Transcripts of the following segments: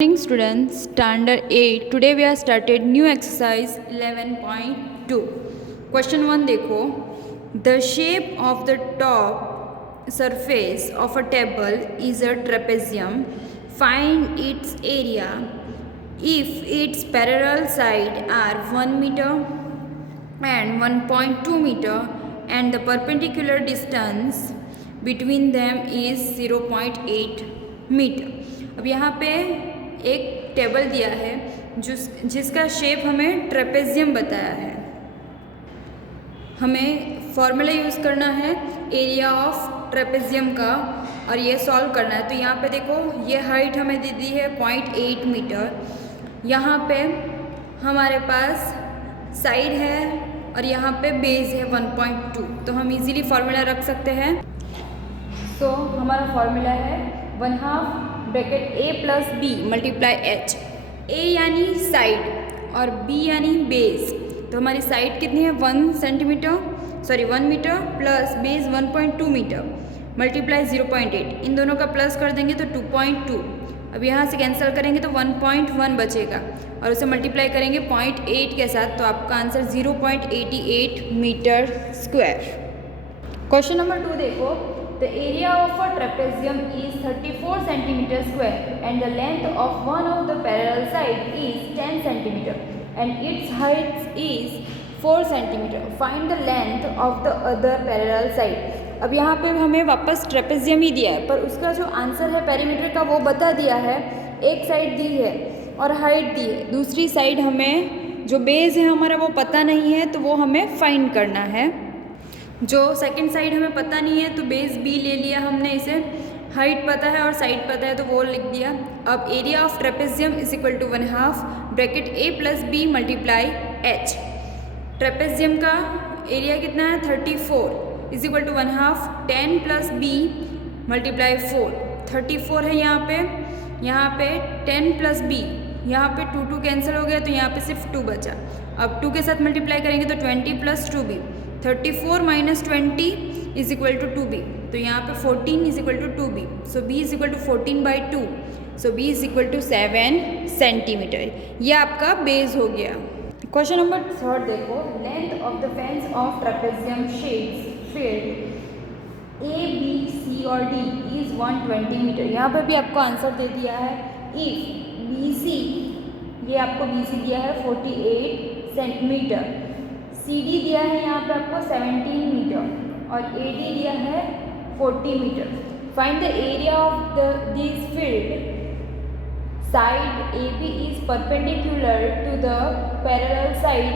Morning students, standard 8. Today we have started new exercise 11.2. Question 1 देखो. The shape of the top surface of a table is a trapezium. Find its area if its parallel sides are 1 meter and 1.2 meter and the perpendicular distance between them is 0.8 meter. अब यहाँ पे एक table दिया है जिसका shape हमें trapezium बताया है. हमें फॉर्मूला यूज़ करना है एरिया ऑफ ट्रेपेजियम का और ये सॉल्व करना है. तो यहाँ पे देखो ये हाइट हमें दे दी है 0.8 मीटर. यहाँ पे हमारे पास साइड है और यहाँ पे बेस है 1.2. तो हम इजीली फार्मूला रख सकते हैं. तो हमारा फार्मूला है 1/2 bracket a plus b multiply h. a यानी साइड और b यानी बेस. तो हमारी साइड कितनी है 1 metre plus base 1.2 metre multiply 0.8. इन दोनों का प्लस कर देंगे तो 2.2. अब यहाँ से कैंसिल करेंगे तो 1.1 बचेगा और उसे मल्टीप्लाई करेंगे 0.8 के साथ. तो आपका answer 0.88 metre square. Question number 2 देखो. The area of a trapezium is 34 centimeter square and the length of one of the parallel side is 10 centimeter and its height is 4 centimeter. Find the length of the other parallel side. अब यहाँ पे हमें वापस trapezium ही दिया है पर उसका जो आंसर है पेरीमीटर का वो बता दिया है. एक साइड दी है और हाइट दी है. दूसरी साइड हमें जो बेस है हमारा वो पता नहीं है तो वो हमें फाइंड करना है. जो सेकंड साइड हमें पता नहीं है तो बेस बी ले लिया हमने. इसे हाइट पता है और साइड पता है तो वो लिख दिया. अब area of trapezium is equal to 1/2 bracket a plus b multiply h. Trapezium का एरिया कितना है 34 is equal to 1/2 10 plus b multiply 4. 34 है यहाँ पे 10 प्लस b. यहाँ पे 2 कैंसिल हो गया तो यहाँ पे सिर्फ 2 बचा. अब 2 के साथ मल्टीप्लाई करेंगे तो 20 plus 2b. 34 minus 20 is equal to 2b. तो यहाँ पे 14 is equal to 2b. So b is equal to 14/2. So b is equal to 7 centimetre. ये आपका बेस हो गया. क्वेश्चन नंबर 3 देखो. Length of the fence of trapezium shapes field a b c और d is 120 metre. यहाँ पर भी आपको आंसर दे दिया है. इफ bc ये आपको bc दिया है 48 सेंटीमीटर. CD दिया है यहाँ पे आपको 17 मीटर और AD दिया है 40 metre. Find the area of this field. Side AB is perpendicular to the parallel side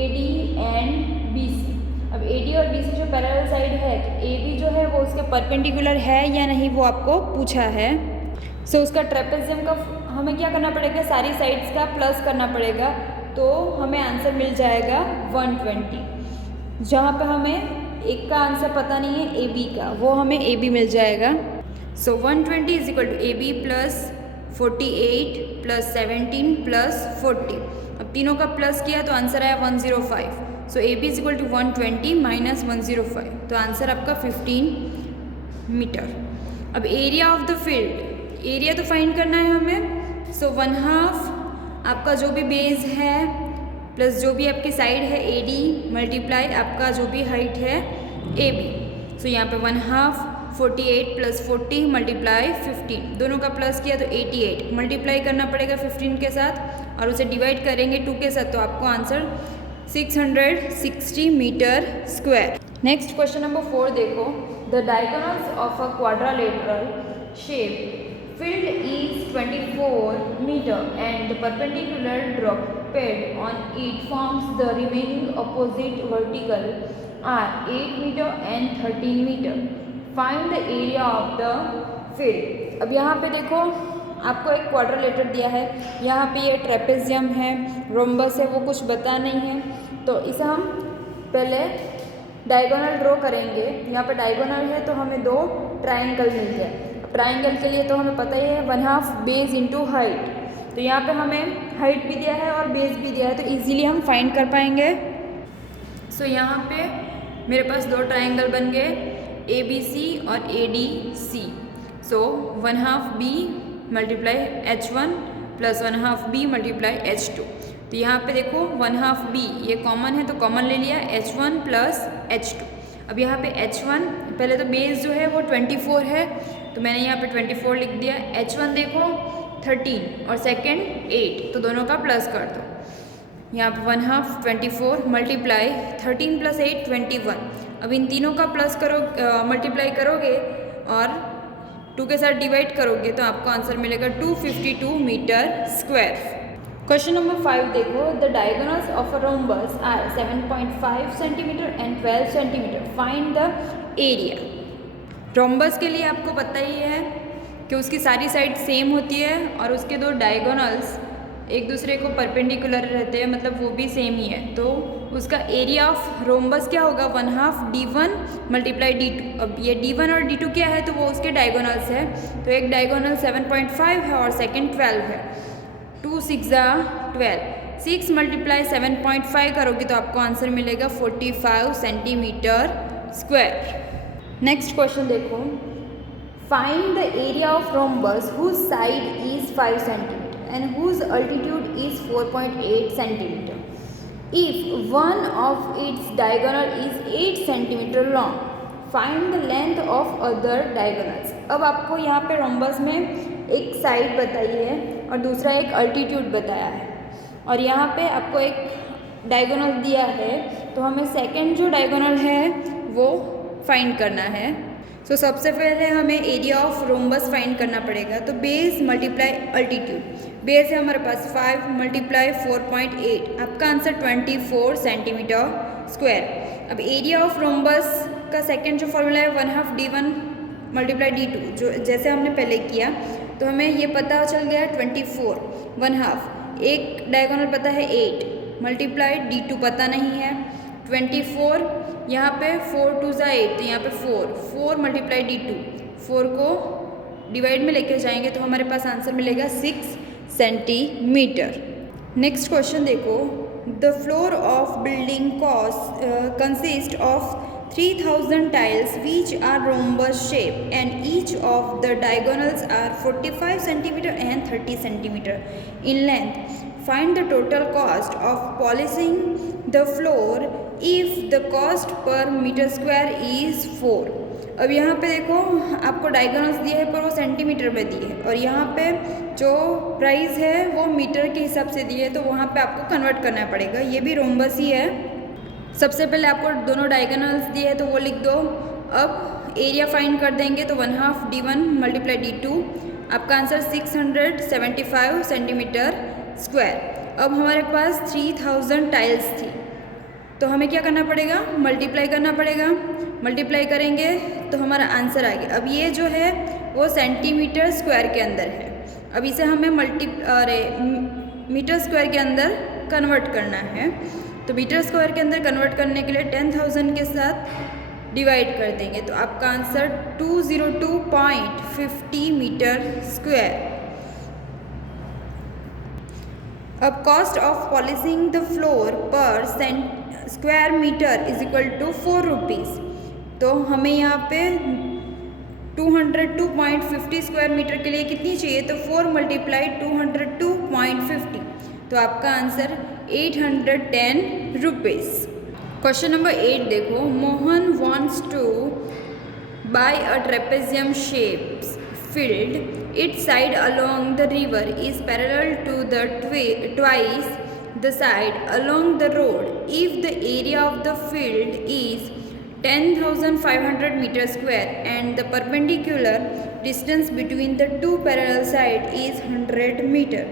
AD and BC. अब AD और BC जो पैरेलल साइड है तो AB जो है वो उसके परपेंडिकुलर है या नहीं वो आपको पूछा है. सो उसका ट्रेपेजियम का हमें क्या करना पड़ेगा सारी साइड्स का प्लस करना पड़ेगा. तो हमें आंसर मिल जाएगा 120. जहाँ पे हमें एक का आंसर पता नहीं है AB का वो हमें AB मिल जाएगा. So 120 is equal to AB plus 48 plus 17 plus 40. अब तीनों का प्लस किया तो आंसर आया 105. So AB is equal to 120 minus 105. तो आंसर आपका 15 मीटर. अब area of the field. Area तो फाइंड करना है हमें. सो 1/2 आपका जो भी बेस है प्लस जो भी आपकी साइड है AD मल्टीप्लाई आपका जो भी हाइट है AB. सो यहाँ पे 1/2 48 प्लस 40 मल्टीप्लाई 15. दोनों का प्लस किया तो 88 मल्टीप्लाई करना पड़ेगा 15 के साथ और उसे डिवाइड करेंगे 2 के साथ. तो आपको answer 660 metre square. Next question number 4 देखो. The diagonals of a quadrilateral shape field is 24 meter and the perpendicular dropped on it forms the remaining opposite vertical are 8 meter and 13 meter. Find the area of the field. अब यहाँ पे देखो आपको एक quadrilateral दिया है. यहाँ पे ये ट्रेपेजियम है रोम्बस है वो कुछ बता नहीं है. तो इसे हम पहले डायगोनल ड्रॉ करेंगे. यहाँ पे डायगोनल है तो हमें 2 ट्राइंगल मिल जाए. ट्राइंगल के लिए तो हमें पता ही है 1/2 बेस इंटू हाइट. तो यहाँ पे हमें हाइट भी दिया है और बेस भी दिया है तो इजीली हम फाइंड कर पाएंगे. सो यहाँ पे मेरे पास 2 ट्राइंगल बन गए ABC और ADC. सो 1/2 B multiply H1 plus 1/2 B multiply H2। तो यहाँ पे देखो 1/2 B ये कॉमन है तो कॉमन ले लिया, H1 प्लस H2। अब यहाँ पे H1 पहले तो बेस जो है वो 24 है तो मैंने यहाँ पे 24 लिख दिया। H1 देखो 13 और सेकेंड 8 तो दोनों का प्लस कर दो। यहाँ पे 1/2 24 मल्टीप्लाई 13 प्लस 8 21। अब इन तीनों का प्लस करो मल्टीप्लाई करोगे और 2 के साथ डिवाइड करोगे तो आपको आंसर मिलेगा 252 मीटर स्क्वायर। क्वेश्चन नंबर 5 देखो, the diagonals of a rhombus are 7.5 centimetre and 12 centimetre, find the area. Rhombus के लिए आपको पता ही है कि उसकी सारी साइड सेम होती है और उसके दो डायगोनल्स एक दूसरे को परपेंडिकुलर रहते हैं, मतलब वो भी सेम ही है। तो उसका एरिया ऑफ रोम्बस क्या होगा 1/2 D1 मल्टीप्लाई D2। अब ये D1 और D2 क्या है तो वो उसके डायगोनल्स है। तो एक डायगोनल 7.5 है और सेकेंड 12 है। 2 6 12, 6 मल्टीप्लाई 7.5 करोगे तो आपको आंसर मिलेगा 45 सेंटीमीटर स्क्वायर। नेक्स्ट क्वेश्चन देखो, find the area of rhombus whose side is 5 centimetre and whose altitude is 4.8 centimeter. If one of its diagonal is 8 centimeter long, find the length of other diagonals. अब आपको यहाँ पे rhombus में एक side बताई है और दूसरा एक अल्टीट्यूड बताया है और यहाँ पे आपको एक डायगोनल दिया है तो हमें सेकंड जो डायगोनल है वो फाइंड करना है। तो सबसे पहले हमें एरिया ऑफ रोम्बस फाइंड करना पड़ेगा। तो बेस मल्टीप्लाई अल्टीट्यूड, बेस है हमारे पास 5 मल्टीप्लाई 4.8, आपका आंसर 24 सेंटीमीटर स्क्वायर। अब एरिया ऑफ रोम्बस का सेकंड जो फॉर्मूला है 1/2 D1 मल्टीप्लाई D2, जो जैसे हमने पहले किया तो हमें ये पता चल गया 24 1/2, एक डायगोनल पता है 8 मल्टीप्लाई D2 पता नहीं है 24, यहाँ पे 4 2 8 तो यहाँ पे 4 मल्टीप्लाई D2, 4 को डिवाइड में लेके जाएंगे तो हमारे पास आंसर मिलेगा 6 सेंटीमीटर। नेक्स्ट क्वेश्चन देखो, the floor of building consist of 3000 tiles which are rhombus shape and each of the diagonals are 45 centimeter and 30 centimeter in length. Find the total cost of polishing the floor if the cost per meter square is 4. अब यहाँ पे देखो आपको diagonals दिए है पर वो centimetre में दिए है और यहाँ पे जो प्राइस है वो मीटर के हिसाब से दिए है तो वहाँ पे आपको कन्वर्ट करना पड़ेगा। ये भी रोम्बस ही है। सबसे पहले आपको दोनों डायगोनल्स दिए है तो वो लिख दो। अब एरिया फाइंड कर देंगे तो 1/2 D1 मल्टीप्लाई D2, आपका आंसर 675 सेंटीमीटर स्क्वायर। अब हमारे पास 3000 टाइल्स थी तो हमें क्या करना पड़ेगा, मल्टीप्लाई करना पड़ेगा। मल्टीप्लाई करेंगे तो हमारा आंसर आ गया। अब ये जो है वो सेंटीमीटर स्क्वायर के अंदर है। अब इसे हमें मीटर स्क्वायर के अंदर कन्वर्ट करना है। तो मीटर स्क्वायर के अंदर कन्वर्ट करने के लिए 10,000 के साथ डिवाइड कर देंगे तो आपका आंसर 202.50 मीटर स्क्वायर। अब cost of polishing the floor per square metre is equal to 4 rupees. तो हमें यहाँ पे 202.50 स्क्वायर मीटर के लिए कितनी चाहिए तो 4 मल्टीप्लाई 202.50 तो आपका आंसर 810 रुपीज़। क्वेश्चन नंबर 8 देखो, Mohan wants to buy a trapezium shapes field. Its side along the river is parallel to the twice the side along the road. If the area of the field is 10,500 meter square and the perpendicular distance between the two parallel sides is 100 meter,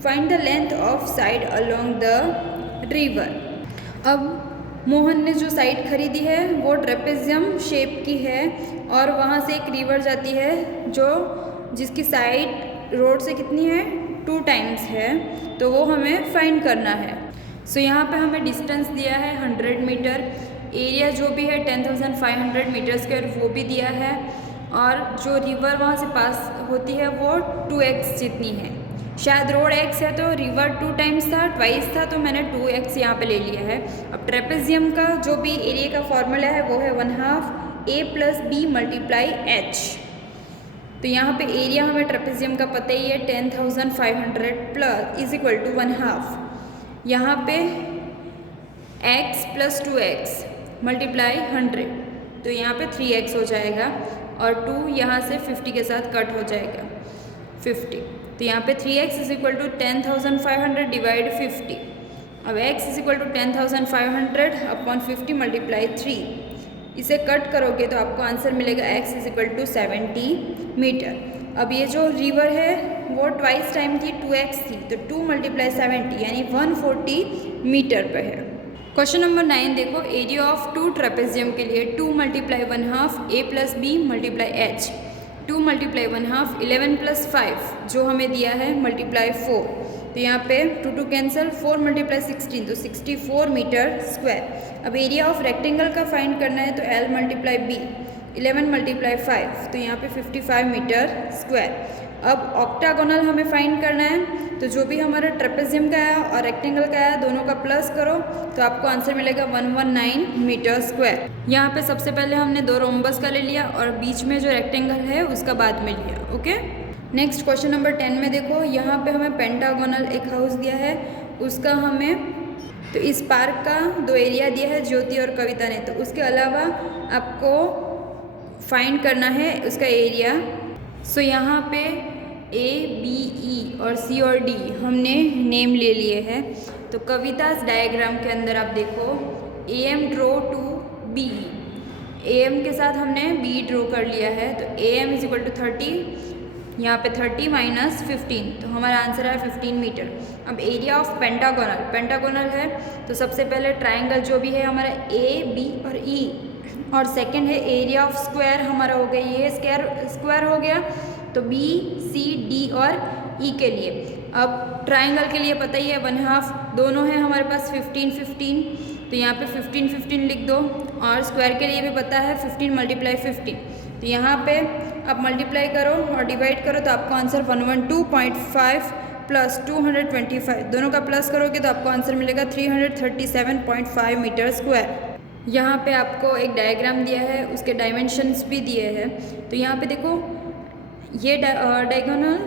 find the length of side along the river. अब मोहन ने जो side खरीदी है वो trapezium shape की है और वहाँ से एक रिवर जाती है जो जिसकी साइड रोड से कितनी है 2 टाइम्स है तो वो हमें फाइंड करना है। सो यहाँ पे हमें डिस्टेंस दिया है 100 मीटर, एरिया जो भी है 10,500 मीटर स्क्वायर वो भी दिया है और जो रिवर वहाँ से पास होती है वो 2x जितनी है। शायद रोड x है तो रिवर 2 टाइम्स था, ट्वाइस था तो मैंने 2x यहाँ पे ले लिया है। अब ट्रेपेजियम का जो भी एरिया का फॉर्मूला है वो है 1/2 a + b × h। तो यहाँ पे एरिया हमें ट्रेपेजियम का पता ही है 10,500 प्लस इज इक्वल टू 1/2। यहाँ पे x प्लस 2x मल्टीप्लाई 100, तो यहाँ पे 3x हो जाएगा और 2 यहाँ से 50 के साथ कट हो जाएगा 50। तो यहाँ पे 3x is equal to 10,500 divide 50। अब x is equal to 10,500 upon 50 multiply 3। इसे कट करोगे तो आपको आंसर मिलेगा x is equal to 70 metre. अब ये जो रिवर है वो ट्वाइस टाइम थी 2x थी, तो 2 मल्टीप्लाई 70 यानी 140 मीटर पर है। क्वेश्चन नंबर 9 देखो, एरिया ऑफ 2 ट्रेपेजियम के लिए 2 multiply 1/2 a plus b multiply h, 2 multiply 1/2 11 plus 5 जो हमें दिया है मल्टीप्लाई 4। तो यहाँ पे 2 कैंसिल, 4 मल्टीप्लाई 16 तो 64 मीटर स्क्वायर। अब एरिया ऑफ रेक्टेंगल का फाइंड करना है तो L मल्टीप्लाई b, 11 मल्टीप्लाई 5 तो यहाँ पे 55 मीटर स्क्वायर। अब ऑक्टागोनल हमें फाइंड करना है, तो जो भी हमारा ट्रेपेजियम का है और रेक्टेंगल का है दोनों का प्लस करो तो आपको आंसर मिलेगा 119 मीटर स्क्वायर। यहाँ पे सबसे पहले हमने 2 रोम्बस का ले लिया और बीच में जो रेक्टेंगल है उसका बाद में लिया। ओके, नेक्स्ट क्वेश्चन नंबर 10 में देखो, यहाँ पे हमें पेंटागोनल एक हाउस दिया है, उसका हमें तो इस पार्क का 2 एरिया दिया है ज्योति और कविता ने, तो उसके अलावा आपको फाइंड करना है उसका एरिया। सो यहाँ पे A, B, E और C और D हमने नेम ले लिए हैं। तो कवितास डायग्राम के अंदर आप देखो AM draw two B, AM के साथ हमने B ड्रॉ कर लिया है, तो AM इज इक्वल टू 30, यहाँ पे 30 माइनस 15 तो हमारा आंसर है 15 मीटर। अब एरिया ऑफ पेंटागोनल, पेंटागोनल है तो सबसे पहले ट्राइंगल जो भी है हमारा A, B और E, और सेकंड है एरिया ऑफ स्क्वायर हमारा हो गया ये स्क्वायर हो गया, तो B, C, D और E के लिए। अब ट्राइंगल के लिए पता ही है 1/2 दोनों हैं हमारे पास 15 15, तो यहाँ पे 15 15 लिख दो, और स्क्वायर के लिए भी पता है 15 मल्टीप्लाई 15, तो यहाँ पे आप मल्टीप्लाई करो और डिवाइड करो तो आपको आंसर 112.5 प्लस 225 दोनों का प्लस करोगे तो आपको आंसर मिलेगा 337.5 मीटर स्क्वायर। यहाँ पे आपको एक डायग्राम दिया है, उसके डायमेंशंस भी दिए हैं। तो यहाँ पे देखो ये डायगोनल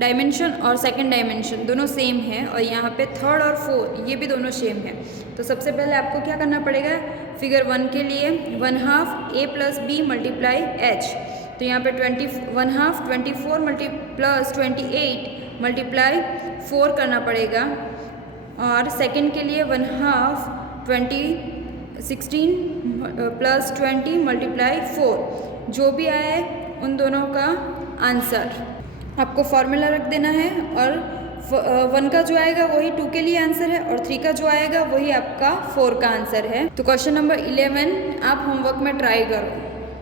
डायमेंशन और सेकंड डायमेंशन दोनों सेम है, और यहाँ पे थर्ड और फोर्थ ये भी दोनों सेम है। तो सबसे पहले आपको क्या करना पड़ेगा, फिगर 1 के लिए 1/2 a plus b multiply h, तो यहाँ पे 1/2 24 प्लस 28 मल्टीप्लाई 4 करना पड़ेगा, और सेकंड के लिए 1/2 16 प्लस 20 मल्टीप्लाई 4 जो भी आए उन दोनों का आंसर आपको फॉर्मूला रख देना है, और 1 का जो आएगा वही 2 के लिए आंसर है, और 3 का जो आएगा वही आपका 4 का आंसर है। तो क्वेश्चन नंबर 11 आप होमवर्क में ट्राई करो।